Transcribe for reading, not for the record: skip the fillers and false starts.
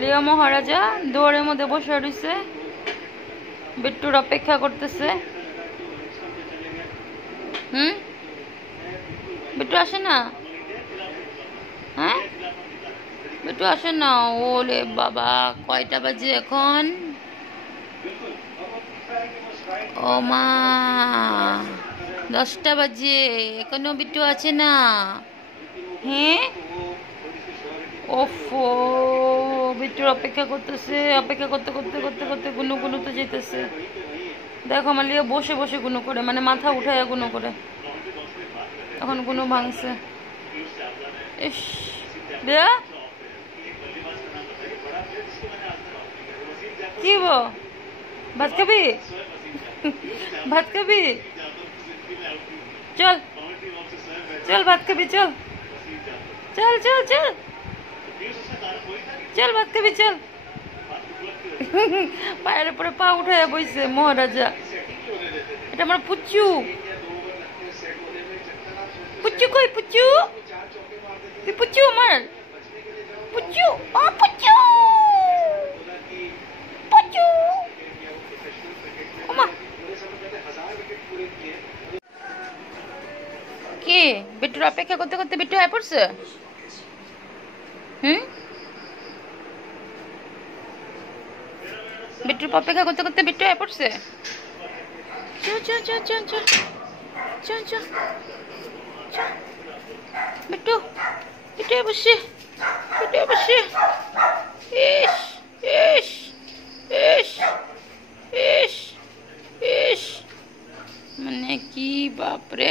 লিও মহারাজা দৌড়ের মধ্যে বসে রয়েছে, বিট্টুর অপেক্ষা করতেছে। বিট্টু আসে না? হ্যাঁ, বিট্টু আসে না। ওরে বাবা, কয়টা বাজে এখন? ও মা, 10টা বাজে, এখনো বিট্টু আছে না? হ্যাঁ, ওফো, বিট্টুর অপেক্ষা করতেছে। অপেক্ষা করতে করতে করতে করতে গুনু গুনু তো যেতেছে। দেখো আমার লিয়ে বসে বসে গুনু করে, মানে মাথা উঠাইয়া গুনু করে। এখন গুনু ভাঙছে। ইস, লিয়া কি বো, ভাত খাবি? ভাত খাবি? চল চল, ভাত খাবি? চল চল চল চল চল, ভাত খাবি? চল। পায়ের উপরে পা উঠাইয়া বইছে মহারাজা। এটা আমার পুচু। পুচু কই? পুচু, তুই পুচু আমার? পুচু, ও পুচু, পুচু। ওমা, কি বিট্টুর অপেক্ষা করতে করতে বিট্টু হয়ে পড়ছে? বিট্টুর অপেক্ষা করতে করতে বিট্টু হয়ে পড়ছে। চল চল চল চল চল চল চল চল, বিট্টু, বিট্টু বসে, বিট্টু বসে। ইস ইস ইস ইস ইস, মানে কি বাপরে।